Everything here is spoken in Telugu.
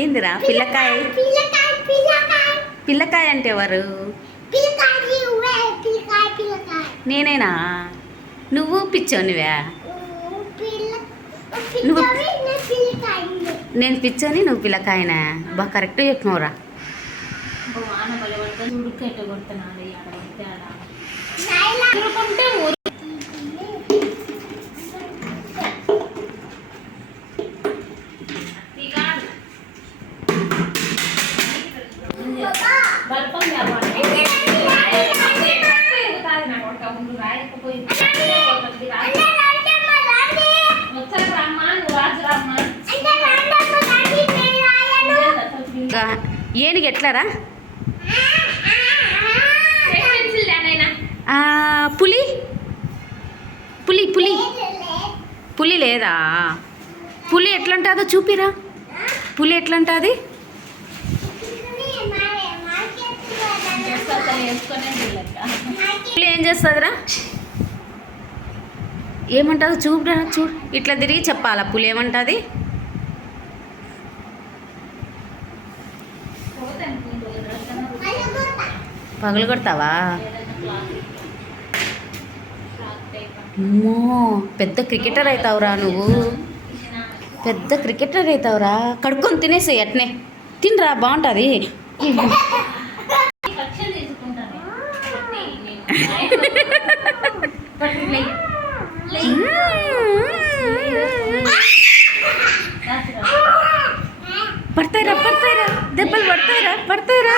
ఏందిరా పిల్లకాయ? పిల్లకాయ అంటే ఎవరు? నేనేనా? నువ్వు పిచ్చోనివా? నువ్వు నేను పిచ్చోని, నువ్వు పిల్లకాయనా? బాగా కరెక్ట్ చెప్పినవురా. ఏనికి ఎట్లారా? పులి పులి పులి పులి లేదా? పులి ఎట్లుంటుందో చూపిరా. పులి ఎట్లుంటుంది? పులి ఏం చేస్తుందిరా? ఏమంటుందో చూపురా. చూడు, ఇట్లా తిరిగి చెప్పాలా పులి ఏమంటుంది? పగలు కొడతావా? అమ్మో, పెద్ద క్రికెటర్ అవుతావురా నువ్వు. పెద్ద క్రికెటర్ అవుతావురా. కడుక్కొని తినేసి అట్నే తినరా, బాగుంటుంది. పడతాయిరా పడతాయిరా, దెబ్బలు పడతాయిరా.